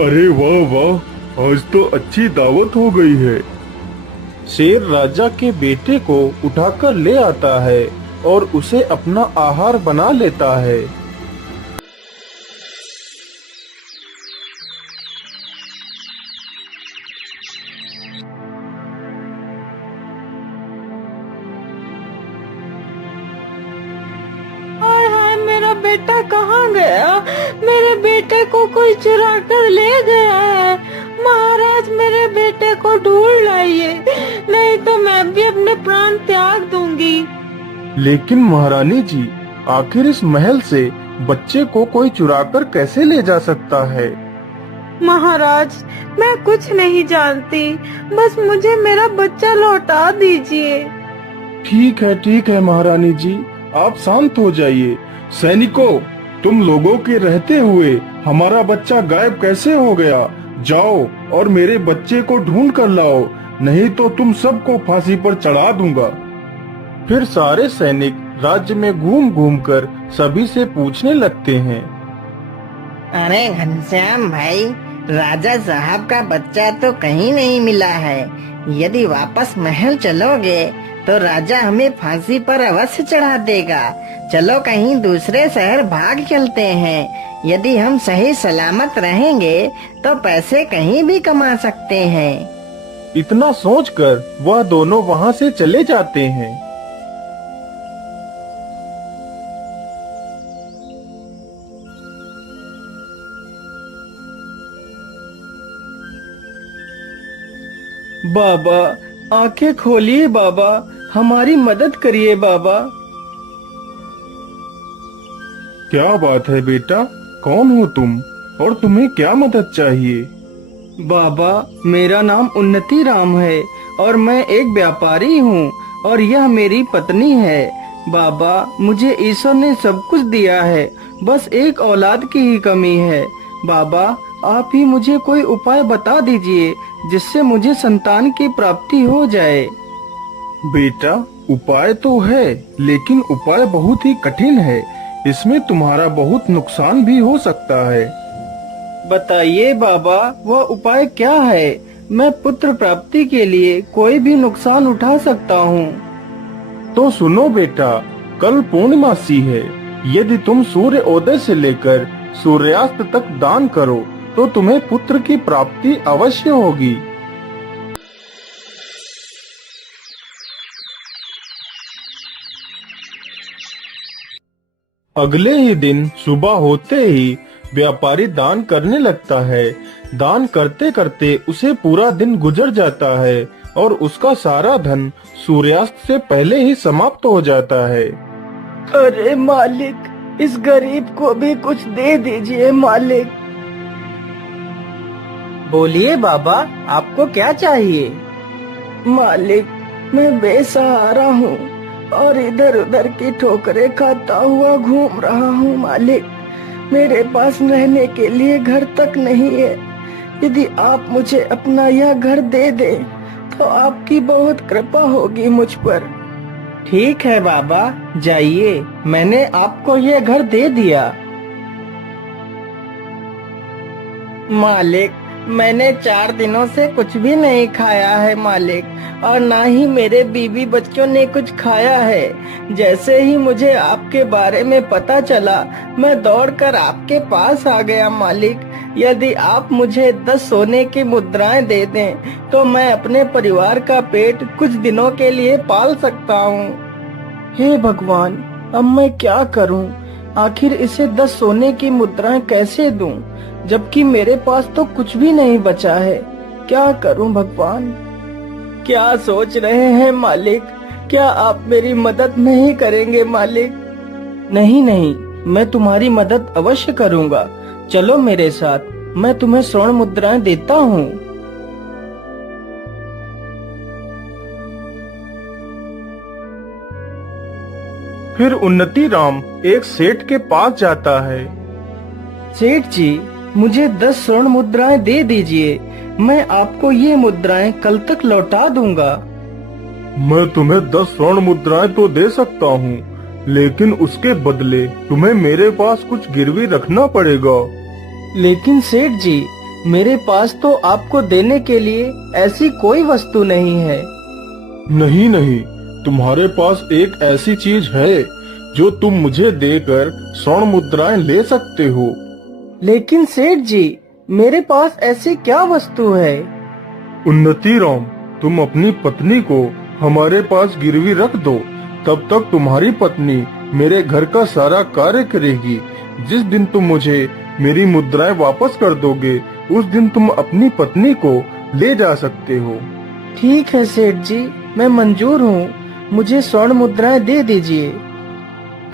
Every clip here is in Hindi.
अरे वाह वाह, आज तो अच्छी दावत हो गई है। शेर राजा के बेटे को उठाकर ले आता है और उसे अपना आहार बना लेता है। हाय हाय, मेरा बेटा कहाँ गया? मेरे बेटे को कोई चुरा कर ले गया है। महाराज, मेरे बेटे को ढूंढ लाइए, नहीं तो मैं भी अपने प्राण त्याग दूंगी। लेकिन महारानी जी, आखिर इस महल से बच्चे को कोई चुराकर कैसे ले जा सकता है? महाराज, मैं कुछ नहीं जानती, बस मुझे मेरा बच्चा लौटा दीजिए। ठीक है महारानी जी, आप शांत हो जाइए। सैनिकों, तुम लोगों के रहते हुए हमारा बच्चा गायब कैसे हो गया? जाओ और मेरे बच्चे को ढूंढ कर लाओ, नहीं तो तुम सबको फांसी पर चढ़ा दूंगा। फिर सारे सैनिक राज्य में घूम घूम कर सभी से पूछने लगते हैं। अरे घनश्याम भाई, राजा साहब का बच्चा तो कहीं नहीं मिला है। यदि वापस महल चलोगे तो राजा हमें फांसी पर अवश्य चढ़ा देगा। चलो कहीं दूसरे शहर भाग चलते हैं। यदि हम सही सलामत रहेंगे तो पैसे कहीं भी कमा सकते हैं। इतना सोचकर वह दोनों वहां से चले जाते हैं। बाबा, आंखें खोलिए बाबा, हमारी मदद करिए बाबा। क्या बात है बेटा, कौन हो तुम और तुम्हें क्या मदद चाहिए? बाबा, मेरा नाम उन्नति राम है और मैं एक व्यापारी हूँ और यह मेरी पत्नी है। बाबा, मुझे ईश्वर ने सब कुछ दिया है, बस एक औलाद की ही कमी है। बाबा, आप ही मुझे कोई उपाय बता दीजिए जिससे मुझे संतान की प्राप्ति हो जाए। बेटा, उपाय तो है, लेकिन उपाय बहुत ही कठिन है। इसमें तुम्हारा बहुत नुकसान भी हो सकता है। बताइए बाबा, वह उपाय क्या है? मैं पुत्र प्राप्ति के लिए कोई भी नुकसान उठा सकता हूँ। तो सुनो बेटा, कल पूर्णिमासी है। यदि तुम सूर्य उदय से लेकर सूर्यास्त तक दान करो तो तुम्हें पुत्र की प्राप्ति अवश्य होगी। अगले ही दिन सुबह होते ही व्यापारी दान करने लगता है। दान करते करते उसे पूरा दिन गुजर जाता है और उसका सारा धन सूर्यास्त से पहले ही समाप्त हो जाता है। अरे मालिक, इस गरीब को भी कुछ दे दीजिए मालिक। बोलिए बाबा, आपको क्या चाहिए? मालिक, मैं बेसहारा हूँ और इधर उधर की ठोकरें खाता हुआ घूम रहा हूँ मालिक। मेरे पास रहने के लिए घर तक नहीं है। यदि आप मुझे अपना यह घर दे दें तो आपकी बहुत कृपा होगी मुझ पर। ठीक है बाबा, जाइए, मैंने आपको यह घर दे दिया। मालिक, मैंने 4 दिनों से कुछ भी नहीं खाया है मालिक, और ना ही मेरे बीवी बच्चों ने कुछ खाया है। जैसे ही मुझे आपके बारे में पता चला, मैं दौड़कर आपके पास आ गया मालिक। यदि आप मुझे 10 सोने की मुद्राएं दे दें तो मैं अपने परिवार का पेट कुछ दिनों के लिए पाल सकता हूँ। हे भगवान, अब मैं क्या करूँ? आखिर इसे 10 सोने की मुद्राएं कैसे दूं, जबकि मेरे पास तो कुछ भी नहीं बचा है। क्या करूं भगवान? क्या सोच रहे हैं मालिक? क्या आप मेरी मदद नहीं करेंगे मालिक? नहीं नहीं, मैं तुम्हारी मदद अवश्य करूंगा। चलो मेरे साथ, मैं तुम्हें स्वर्ण मुद्राएं देता हूँ। फिर उन्नति राम एक सेठ के पास जाता है। सेठ जी, मुझे 10 स्वर्ण मुद्राएं दे दीजिए। मैं आपको ये मुद्राएं कल तक लौटा दूंगा। मैं तुम्हें 10 स्वर्ण मुद्राएं तो दे सकता हूँ, लेकिन उसके बदले तुम्हें मेरे पास कुछ गिरवी रखना पड़ेगा। लेकिन सेठ जी, मेरे पास तो आपको देने के लिए ऐसी कोई वस्तु नहीं है। नहीं नहीं, तुम्हारे पास एक ऐसी चीज है जो तुम मुझे देकर स्वर्ण मुद्राएं ले सकते हो। लेकिन सेठ जी, मेरे पास ऐसी क्या वस्तु है? उन्नति राम, तुम अपनी पत्नी को हमारे पास गिरवी रख दो, तब तक तुम्हारी पत्नी मेरे घर का सारा कार्य करेगी। जिस दिन तुम मुझे मेरी मुद्राएं वापस कर दोगे, उस दिन तुम अपनी पत्नी को ले जा सकते हो। ठीक है सेठ जी, मैं मंजूर हूँ, मुझे स्वर्ण मुद्राएं दे दीजिए।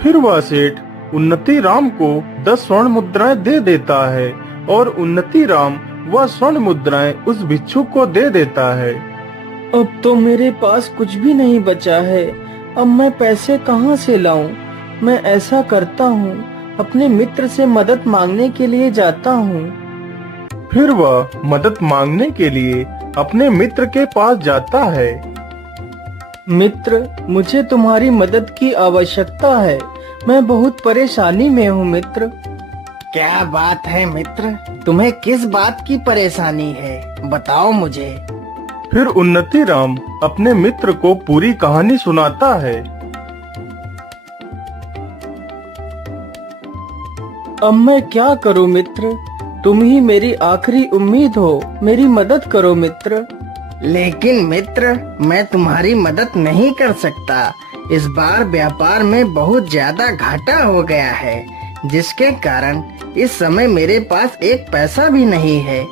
फिर वह सेठ उन्नति राम को 10 स्वर्ण मुद्राएं दे देता है और उन्नति राम वह स्वर्ण मुद्राएं उस भिक्षुक को दे देता है। अब तो मेरे पास कुछ भी नहीं बचा है, अब मैं पैसे कहाँ से लाऊं? मैं ऐसा करता हूँ, अपने मित्र से मदद मांगने के लिए जाता हूँ। फिर वह मदद मांगने के लिए अपने मित्र के पास जाता है। मित्र, मुझे तुम्हारी मदद की आवश्यकता है, मैं बहुत परेशानी में हूँ मित्र। क्या बात है मित्र, तुम्हें किस बात की परेशानी है, बताओ मुझे। फिर उन्नति राम अपने मित्र को पूरी कहानी सुनाता है। अब मैं क्या करूँ मित्र, तुम ही मेरी आखिरी उम्मीद हो, मेरी मदद करो मित्र। लेकिन मित्र, मैं तुम्हारी मदद नहीं कर सकता। इस बार व्यापार में बहुत ज्यादा घाटा हो गया है, जिसके कारण इस समय मेरे पास एक पैसा भी नहीं है।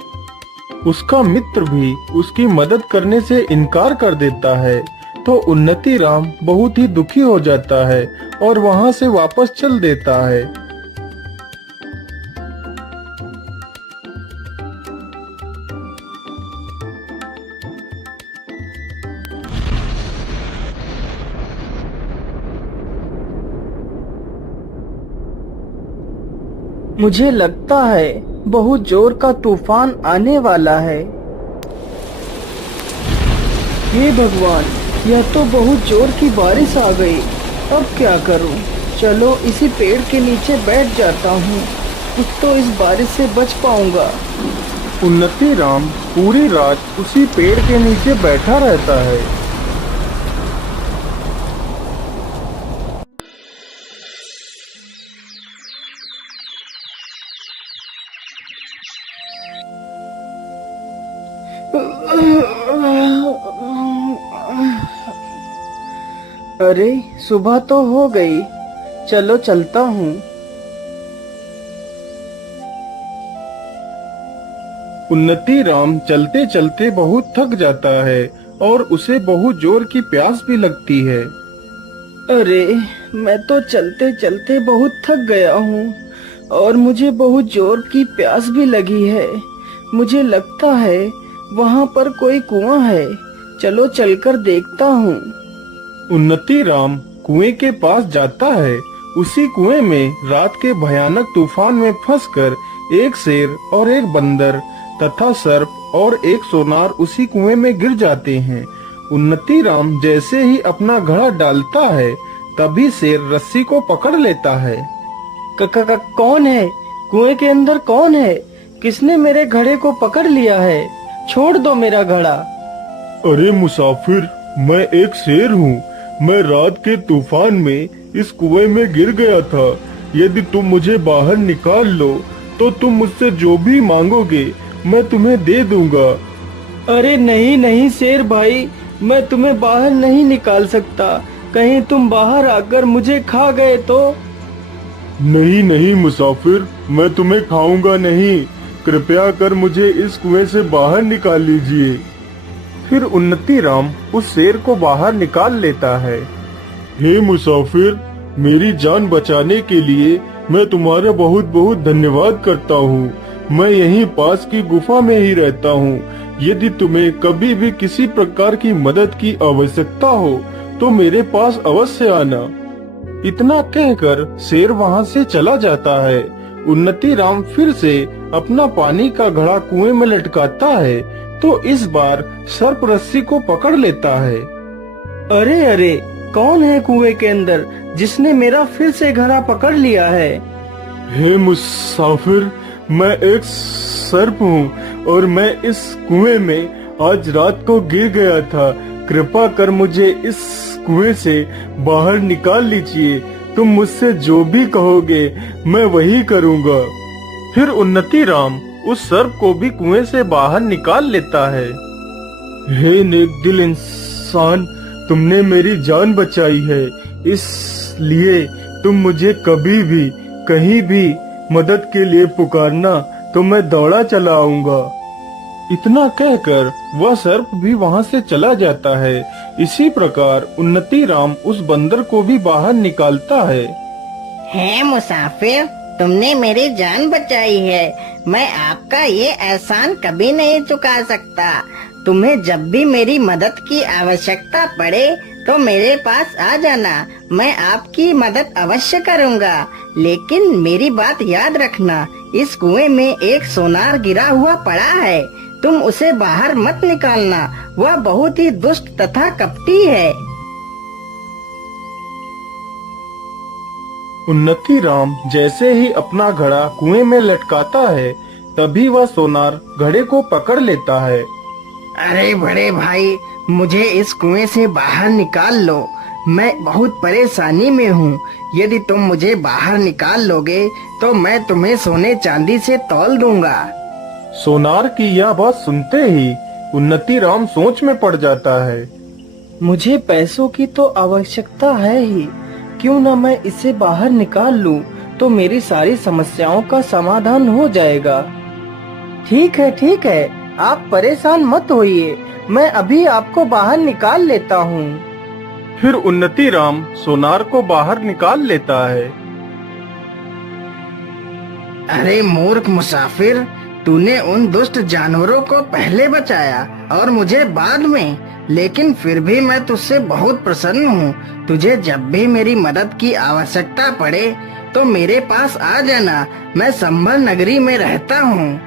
उसका मित्र भी उसकी मदद करने से इनकार कर देता है, तो उन्नति राम बहुत ही दुखी हो जाता है और वहाँ से वापस चल देता है। मुझे लगता है बहुत जोर का तूफान आने वाला है। हे भगवान, यह तो बहुत जोर की बारिश आ गई। अब क्या करूं? चलो इसी पेड़ के नीचे बैठ जाता हूं, कुछ तो इस बारिश से बच पाऊंगा। उन्नति राम पूरी रात उसी पेड़ के नीचे बैठा रहता है। अरे सुबह तो हो गई, चलो चलता हूँ। उन्नति राम चलते चलते बहुत थक जाता है और उसे बहुत जोर की प्यास भी लगती है। अरे मैं तो चलते चलते बहुत थक गया हूँ और मुझे बहुत जोर की प्यास भी लगी है। मुझे लगता है वहाँ पर कोई कुआं है, चलो चलकर देखता हूँ। उन्नति राम कुएं के पास जाता है। उसी कुएं में रात के भयानक तूफान में फंसकर एक शेर और एक बंदर तथा सर्प और एक सोनार उसी कुएं में गिर जाते हैं। उन्नति राम जैसे ही अपना घड़ा डालता है, तभी शेर रस्सी को पकड़ लेता है। कौन है? कुएं के अंदर कौन है? किसने मेरे घड़े को पकड़ लिया है? छोड़ दो मेरा घड़ा। अरे मुसाफिर, मैं एक शेर हूँ। मैं रात के तूफान में इस कुएं में गिर गया था। यदि तुम मुझे बाहर निकाल लो तो तुम मुझसे जो भी मांगोगे मैं तुम्हें दे दूंगा। अरे नहीं नहीं शेर भाई, मैं तुम्हें बाहर नहीं निकाल सकता। कहीं तुम बाहर आकर मुझे खा गए तो? नहीं नहीं मुसाफिर, मैं तुम्हें खाऊंगा नहीं। कृपया कर मुझे इस कुएं से बाहर निकाल लीजिए। फिर उन्नति राम उस शेर को बाहर निकाल लेता है। हे मुसाफिर, मेरी जान बचाने के लिए मैं तुम्हारा बहुत बहुत धन्यवाद करता हूँ। मैं यहीं पास की गुफा में ही रहता हूँ। यदि तुम्हें कभी भी किसी प्रकार की मदद की आवश्यकता हो तो मेरे पास अवश्य आना। इतना कहकर शेर वहाँ से चला जाता है। उन्नति राम फिर से अपना पानी का घड़ा कुएं में लटकाता है, तो इस बार सर्प रस्सी को पकड़ लेता है। अरे अरे, कौन है कुएं के अंदर जिसने मेरा फिर से घड़ा पकड़ लिया है? हे मुसाफिर, मैं एक सर्प हूँ और मैं इस कुएं में आज रात को गिर गया था। कृपा कर मुझे इस कुएं से बाहर निकाल लीजिए। तुम मुझसे जो भी कहोगे मैं वही करूँगा। फिर उन्नति राम उस सर्प को भी कुएं से बाहर निकाल लेता है। हे नेक दिल इंसान, तुमने मेरी जान बचाई है, इसलिए तुम मुझे कभी भी कहीं भी मदद के लिए पुकारना तो मैं दौड़ा चला आऊंगा। इतना कहकर वह सर्प भी वहां से चला जाता है। इसी प्रकार उन्नति राम उस बंदर को भी बाहर निकालता है। मुसाफिर, तुमने मेरी जान बचाई है। मैं आपका ये एहसान कभी नहीं चुका सकता। तुम्हें जब भी मेरी मदद की आवश्यकता पड़े तो मेरे पास आ जाना, मैं आपकी मदद अवश्य करूंगा। लेकिन मेरी बात याद रखना, इस कुएं में एक सोनार गिरा हुआ पड़ा है, तुम उसे बाहर मत निकालना, वह बहुत ही दुष्ट तथा कपटी है। उन्नति राम जैसे ही अपना घड़ा कुएं में लटकाता है, तभी वह सोनार घड़े को पकड़ लेता है। अरे बड़े भाई, मुझे इस कुएं से बाहर निकाल लो, मैं बहुत परेशानी में हूँ। यदि तुम मुझे बाहर निकाल लोगे तो मैं तुम्हें सोने चांदी से तौल दूंगा। सोनार की यह बात सुनते ही उन्नति राम सोच में पड़ जाता है। मुझे पैसों की तो आवश्यकता है ही, क्यों न मैं इसे बाहर निकाल लूं, तो मेरी सारी समस्याओं का समाधान हो जाएगा। ठीक है, आप परेशान मत होइए, मैं अभी आपको बाहर निकाल लेता हूँ। फिर उन्नति राम सोनार को बाहर निकाल लेता है। अरे मूर्ख मुसाफिर, तूने उन दुष्ट जानवरों को पहले बचाया और मुझे बाद में, लेकिन फिर भी मैं तुझसे बहुत प्रसन्न हूँ। तुझे जब भी मेरी मदद की आवश्यकता पड़े तो मेरे पास आ जाना, मैं संभल नगरी में रहता हूँ।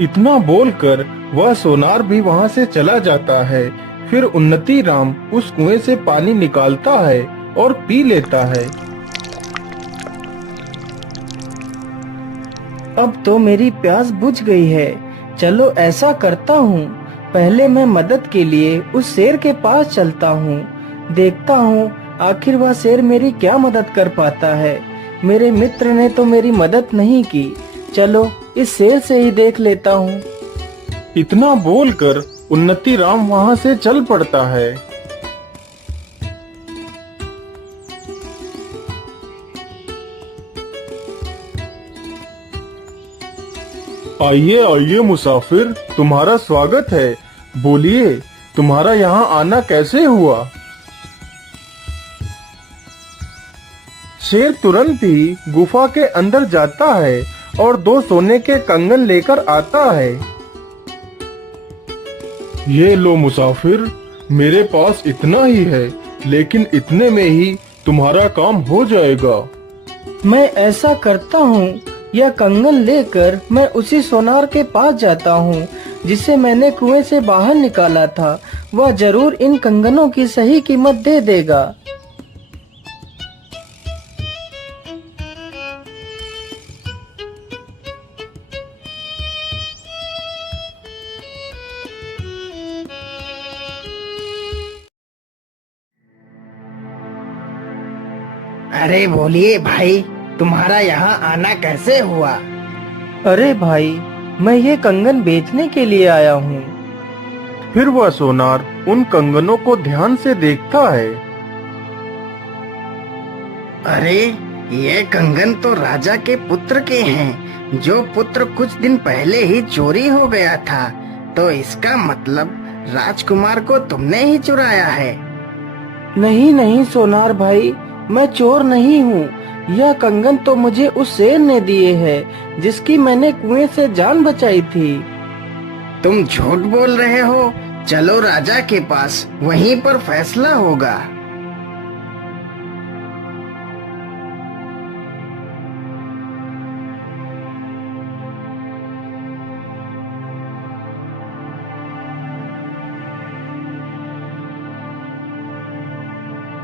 इतना बोलकर वह सोनार भी वहां से चला जाता है। फिर उन्नति राम उस कुएं से पानी निकालता है और पी लेता है। अब तो मेरी प्यास बुझ गई है। चलो ऐसा करता हूँ, पहले मैं मदद के लिए उस शेर के पास चलता हूँ, देखता हूँ आखिर वह शेर मेरी क्या मदद कर पाता है। मेरे मित्र ने तो मेरी मदद नहीं की, चलो इस शेर से ही देख लेता हूँ। इतना बोलकर उन्नति राम वहां से चल पड़ता है। आइए मुसाफिर, तुम्हारा स्वागत है। बोलिए, तुम्हारा यहाँ आना कैसे हुआ? शेर तुरंत ही गुफा के अंदर जाता है और 2 सोने के कंगन लेकर आता है। ये लो मुसाफिर, मेरे पास इतना ही है, लेकिन इतने में ही तुम्हारा काम हो जाएगा। मैं ऐसा करता हूँ, यह कंगन लेकर मैं उसी सोनार के पास जाता हूँ जिसे मैंने कुएं से बाहर निकाला था। वह जरूर इन कंगनों की सही कीमत दे देगा। अरे बोलिए भाई, तुम्हारा यहाँ आना कैसे हुआ? अरे भाई, मैं ये कंगन बेचने के लिए आया हूँ। फिर वह सोनार उन कंगनों को ध्यान से देखता है। अरे ये कंगन तो राजा के पुत्र के हैं, जो पुत्र कुछ दिन पहले ही चोरी हो गया था। तो इसका मतलब राजकुमार को तुमने ही चुराया है। नहीं सोनार भाई, मैं चोर नहीं हूँ। यह कंगन तो मुझे उस शेर ने दिए है जिसकी मैंने कुएं से जान बचाई थी। तुम झूठ बोल रहे हो। चलो राजा के पास, वहीं पर फैसला होगा।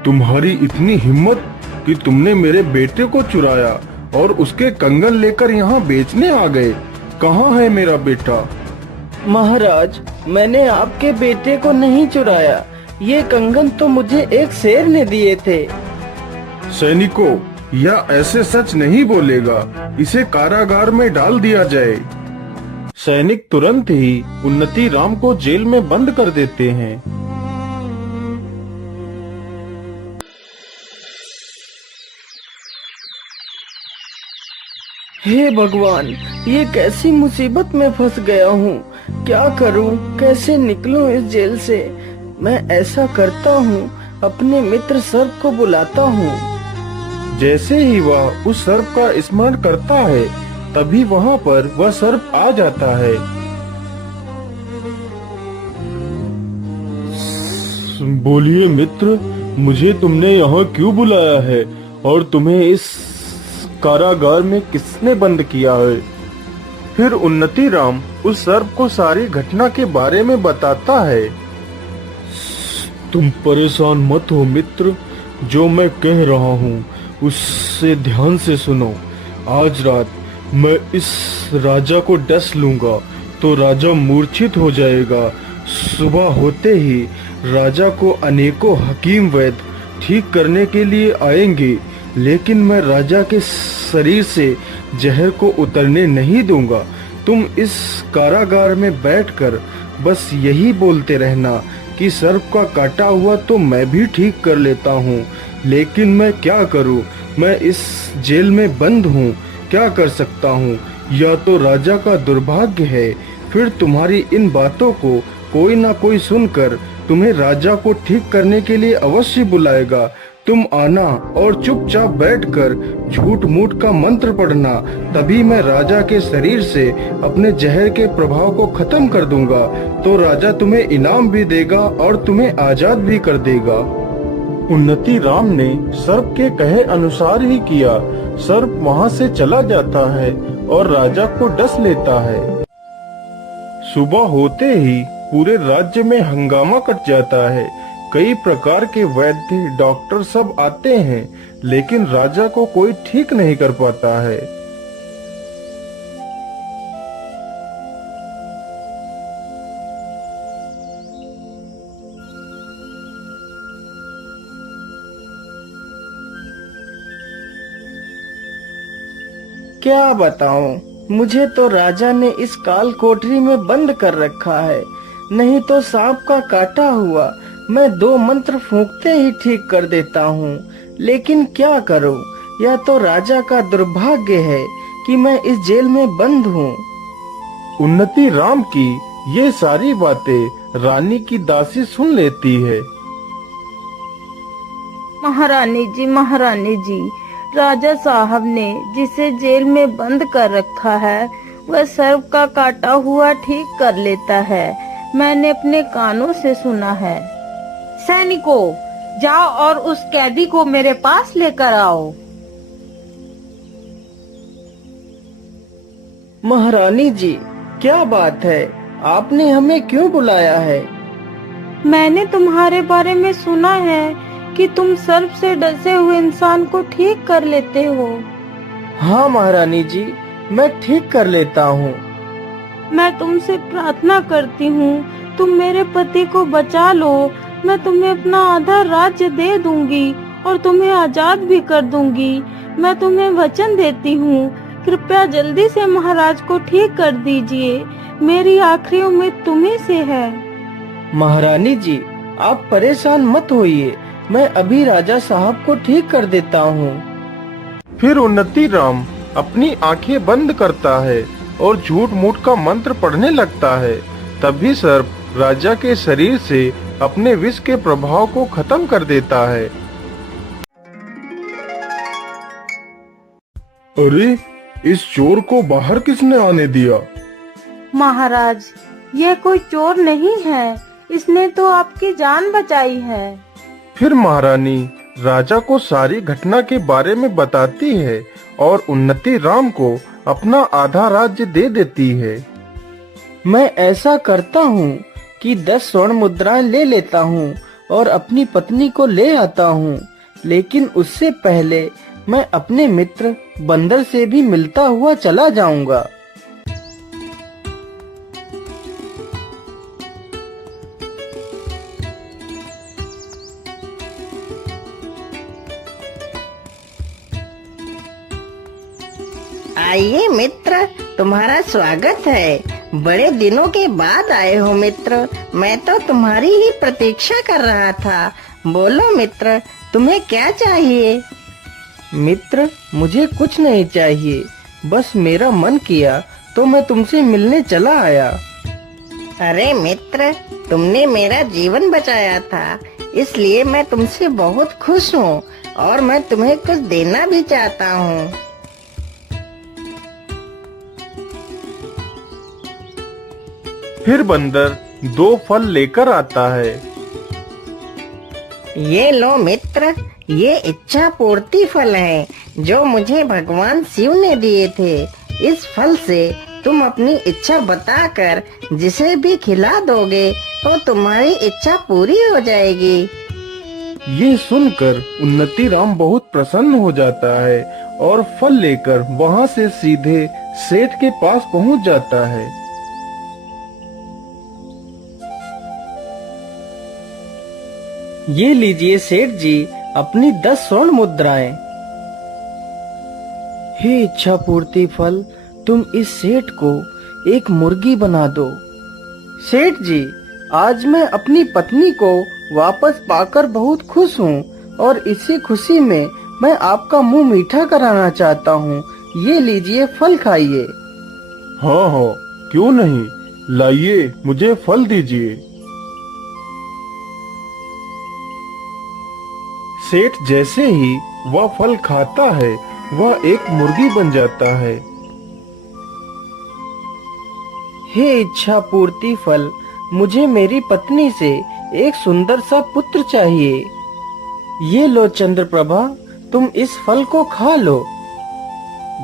तुम्हारी इतनी हिम्मत कि तुमने मेरे बेटे को चुराया और उसके कंगन लेकर यहाँ बेचने आ गए। कहाँ है मेरा बेटा? महाराज, मैंने आपके बेटे को नहीं चुराया। ये कंगन तो मुझे एक शेर ने दिए थे। सैनिकों, यह ऐसे सच नहीं बोलेगा। इसे कारागार में डाल दिया जाए। सैनिक तुरंत ही उन्नति राम को जेल में बंद कर देते हैं। हे भगवान, ये कैसी मुसीबत में फंस गया हूँ। क्या करूँ, कैसे निकलूँ इस जेल से। मैं ऐसा करता हूँ, अपने मित्र सर्प को बुलाता हूँ। जैसे ही वह उस सर्प का स्मरण करता है, तभी वहाँ पर वह सर्प आ जाता है। बोलिए मित्र, मुझे तुमने यहाँ क्यों बुलाया है और तुम्हें इस कारागार में किसने बंद किया है? फिर उन्नति राम उस सर्प को सारी घटना के बारे में बताता है। तुम परेशान मत हो मित्र, जो मैं कह रहा हूँ उससे ध्यान से सुनो। आज रात मैं इस राजा को डस लूंगा तो राजा मूर्छित हो जाएगा। सुबह होते ही राजा को अनेकों हकीम वैद्य ठीक करने के लिए आएंगे, लेकिन मैं राजा के शरीर से जहर को उतरने नहीं दूंगा। तुम इस कारागार में बैठकर बस यही बोलते रहना कि सर्प का काटा हुआ तो मैं भी ठीक कर लेता हूँ, लेकिन मैं क्या करूँ? मैं इस जेल में बंद हूँ, क्या कर सकता हूँ? या तो राजा का दुर्भाग्य है। फिर तुम्हारी इन बातों को कोई ना कोई सुनकर तुम्हें राजा को ठीक करने के लिए अवश्य बुलाएगा। तुम आना और चुपचाप बैठकर झूठ मूठ का मंत्र पढ़ना, तभी मैं राजा के शरीर से अपने जहर के प्रभाव को खत्म कर दूंगा। तो राजा तुम्हें इनाम भी देगा और तुम्हें आजाद भी कर देगा। उन्नति राम ने सर्प के कहे अनुसार ही किया। सर्प वहाँ से चला जाता है और राजा को डस लेता है। सुबह होते ही पूरे राज्य में हंगामा कट जाता है। कई प्रकार के वैद्य डॉक्टर सब आते हैं, लेकिन राजा को कोई ठीक नहीं कर पाता है। क्या बताऊं, मुझे तो राजा ने इस काल कोठरी में बंद कर रखा है। नहीं तो सांप का काटा हुआ मैं 2 मंत्र फूंकते ही ठीक कर देता हूँ, लेकिन क्या करूँ? यह तो राजा का दुर्भाग्य है कि मैं इस जेल में बंद हूँ। उन्नति राम की ये सारी बातें रानी की दासी सुन लेती है। महारानी जी, राजा साहब ने जिसे जेल में बंद कर रखा है, वह सर्प का काटा हुआ ठीक कर लेता है। मैंने अपने कानों से सुना है। सैनिकों, जाओ और उस कैदी को मेरे पास लेकर आओ। महारानी जी, क्या बात है? आपने हमें क्यों बुलाया है? मैंने तुम्हारे बारे में सुना है कि तुम सर्प से डसे हुए इंसान को ठीक कर लेते हो। हाँ महारानी जी, मैं ठीक कर लेता हूँ। मैं तुमसे प्रार्थना करती हूँ, तुम मेरे पति को बचा लो। मैं तुम्हें अपना आधा राज्य दे दूंगी और तुम्हें आजाद भी कर दूंगी। मैं तुम्हें वचन देती हूँ, कृपया जल्दी से महाराज को ठीक कर दीजिए। मेरी आखिरी उम्मीद तुम्ही से है। महारानी जी, आप परेशान मत होइए, मैं अभी राजा साहब को ठीक कर देता हूँ। फिर उन्नति राम अपनी आंखें बंद करता है और झूठ मूठ का मंत्र पढ़ने लगता है। तभी सर्प राजा के शरीर से अपने विष के प्रभाव को खत्म कर देता है। अरे, इस चोर को बाहर किसने आने दिया? महाराज, यह कोई चोर नहीं है, इसने तो आपकी जान बचाई है। फिर महारानी राजा को सारी घटना के बारे में बताती है और उन्नति राम को अपना आधा राज्य दे देती है। मैं ऐसा करता हूँ कि 10 स्वर्ण मुद्राएं ले लेता हूँ और अपनी पत्नी को ले आता हूँ, लेकिन उससे पहले मैं अपने मित्र बंदर से भी मिलता हुआ चला जाऊंगा। आइए मित्र, तुम्हारा स्वागत है। बड़े दिनों के बाद आए हो मित्र। मैं तो तुम्हारी ही प्रतीक्षा कर रहा था। बोलो मित्र, तुम्हें क्या चाहिए? मित्र, मुझे कुछ नहीं चाहिए, बस मेरा मन किया तो मैं तुमसे मिलने चला आया। अरे मित्र, तुमने मेरा जीवन बचाया था, इसलिए मैं तुमसे बहुत खुश हूँ और मैं तुम्हें कुछ देना भी चाहता हूँ। फिर बंदर 2 फल लेकर आता है। ये लो मित्र, ये इच्छा पूर्ति फल हैं जो मुझे भगवान शिव ने दिए थे। इस फल से तुम अपनी इच्छा बताकर जिसे भी खिला दोगे तो तुम्हारी इच्छा पूरी हो जाएगी। ये सुनकर उन्नति राम बहुत प्रसन्न हो जाता है और फल लेकर वहाँ से सीधे सेठ के पास पहुँच जाता है। ये लीजिए सेठ जी, अपनी 10 स्वर्ण मुद्राएं। हे इच्छा पूर्ति फल, तुम इस सेठ को एक मुर्गी बना दो। सेठ जी, आज मैं अपनी पत्नी को वापस पाकर बहुत खुश हूँ और इसी खुशी में मैं आपका मुंह मीठा कराना चाहता हूँ। ये लीजिए, फल खाइए। हाँ हाँ, क्यों नहीं, लाइए, मुझे फल दीजिए। सेठ जैसे ही वह फल खाता है, वह एक मुर्गी बन जाता है। हे इच्छा पूर्ति फल, मुझे मेरी पत्नी से एक सुंदर सा पुत्र चाहिए। ये लो चंद्रप्रभा, तुम इस फल को खा लो।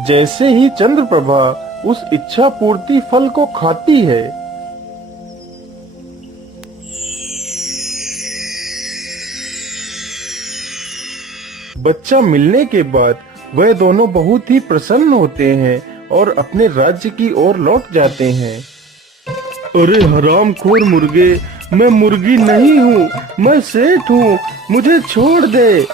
जैसे ही चंद्रप्रभा उस इच्छा पूर्ति फल को खाती है, बच्चा मिलने के बाद वह दोनों बहुत ही प्रसन्न होते हैं और अपने राज्य की ओर लौट जाते हैं। अरे हरामखोर मुर्गे, मैं मुर्गी नहीं हूँ, मैं सेठ हूँ, मुझे छोड़ दे।